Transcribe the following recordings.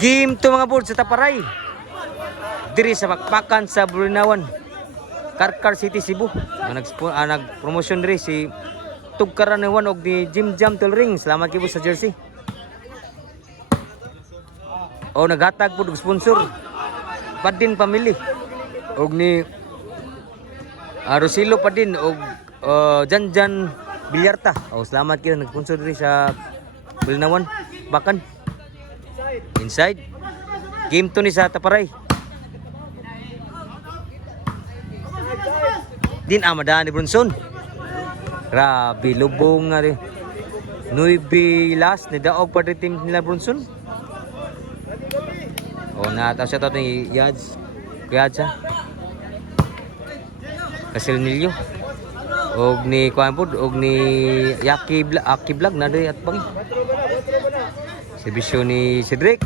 Game to mga board sa Taparay. Diri sa Bakbakan sa Bulinawan. Karkar City Cebu. Nag-promotion diri si Tugkaran Ewan og ni Jim Jam Tolring. Salamat kibo sa jersey. O naghatag po sponsor. Padin Family. Og ni Rosilo Padin og Janjan Bilyarta. O salamat kayo nag-sponsor diri sa Bulinawan. Bakan. Inside. Game to ni sa Taparay. Din amadaan ni Bronson. Grabe, lubong nga rin. 9 last, nidaog pa rin team nila Bronson. O, nataw siya ito ni Yads. Kuyadsa. Kasilnilyo. Og ni Kuampod, og ni Aki Vlog na rin at bang. Servisyo ni Cedric.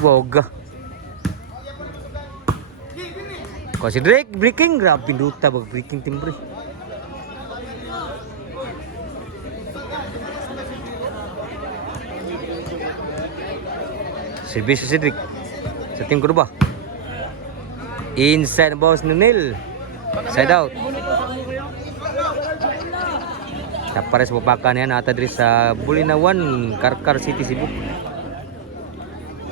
Boga. Ko si Drake breaking, grabe pinduta bag breaking timbre. Service si Drake sa team ko ba? Inside boss Nunil. Side out. Tapares Babakan yan ata diri sa Bulinawan, Karkar City Cebu.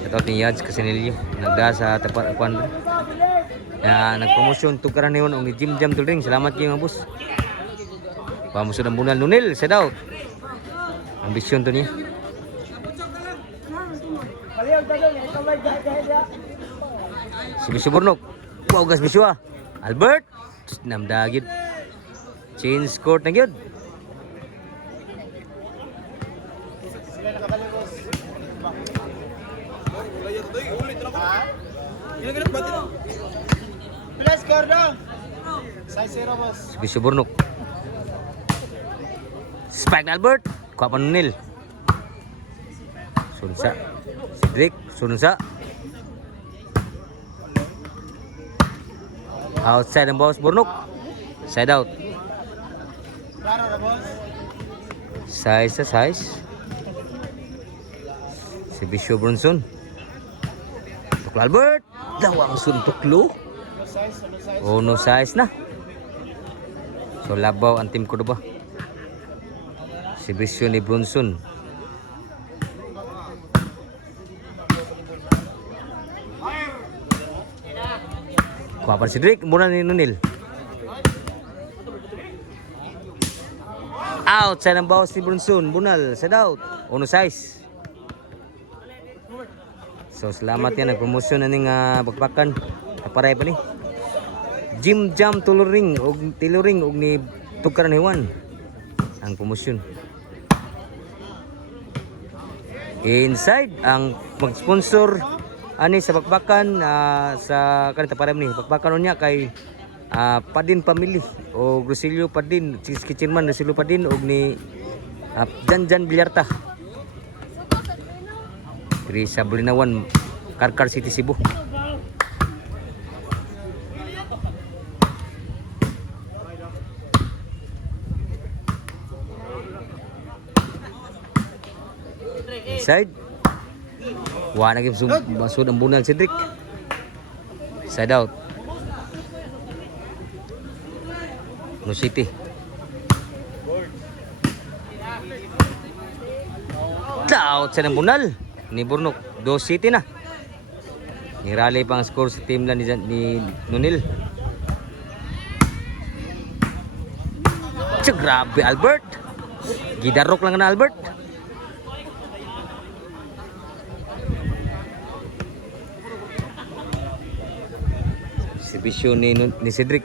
Shoutout ni Yads Casinillo. Nagda sa Tapar Akuan. Nag-promotion Tugkaran Ewan og ni Jim Jam Tolring. Salamat kayo mga boss. Pamusod ang bunal Nunil, set out. Ambisyon to niya. Si Bisyo Burnok. Wow, gas Bisyo ah. Albert. Namdagid. Change court na gyud. Si Bisyo Burnok. Spike na Albert. Kuha pa Nunil. Sunsa. Cedric. Sunsa. Outside ang boss Burnok. Side out. Size sa size. Si Bisyo Bronson. Tuklo Albert. Dawang suntuklo. Oh, no size na. So labaw ang team ko ba? Si Bisyo ni Bronson. Kuha pa si Drake, muna ni Nunil. Outside ang bawas ni Bronson. Bunal, set out. Ono size. So salamat yan, nag-promotion na ning Bakbakan. Taparay pa ni Jim Jam Tolring og ni Tugkaran Ewan ang promotion. Inside ang mag-sponsor ani sa Bakbakan sa kanita para ni Bakbakan unya kay Padin Family o Rosilio Padin, Kitchenman Rosilio Padin og ni Janjan Bilyarta. Diri sa Bulinawan, Karkar City Cebu. Inside. Wala naging masud ang bunal Cedric. Side out. No City. Out sa ng bunal ni Burnok. 2 City na. Nirally pang score sa team lang ni Nunil. Grabe Albert. Gidarok lang na Albert. Bisyo ni Cedric.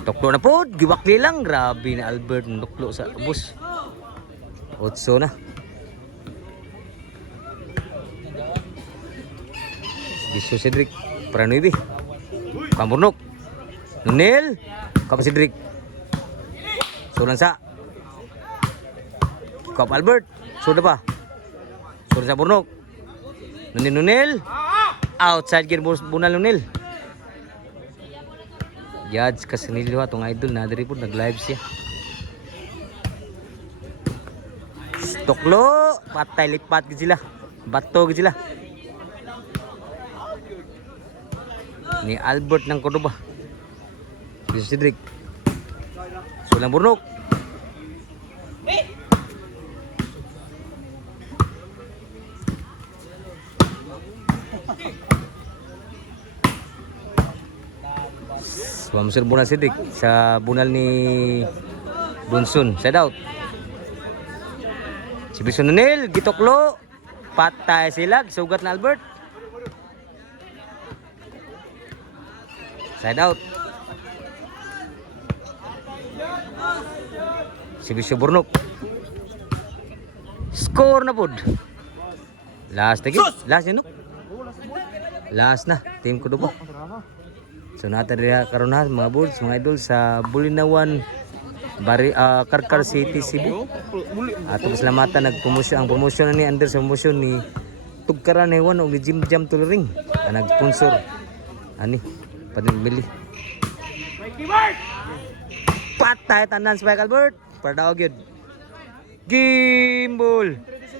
Tuklo na po, giwakli lang. Grabe na Albert, tuklo sa bus. 8 na. Bisyo Cedric, para 9. Pamburnok. Nunil, kapa Cedric. Sulan sa. Kap Albert, sudah pa. Sulan sa Burnok. Nunil. Outside gear bunal Nunil. Yads Casinillo atong idol na diri po nag-live siya. Tuklo, patay lipat gid sila. Bato gid sila. Ni Albert ng Cordoba. Si Cedric. Sulang burnok. Mamsir bunal Cedric sa bunal ni Bunsun. Side out. Si Bison Nel, gituklo. Patay sila, sugat na Albert. Side out. Si Bisyo Burnok. Score na pod. Last lagi. Last yun no? Last na. Team Cordoba. So natin rin karon na mga bulls, mga idol sa Bulinawan Karkar City, Cebu. At pasalamatan nagpromosyon ang promosyon ni under sa promosyon ni Tugkaran Hewan og ni Jim Jam Tuluring ang nag-sponsor ani panimili. Patay tanan sa Albert para daw gyud. Gimbal.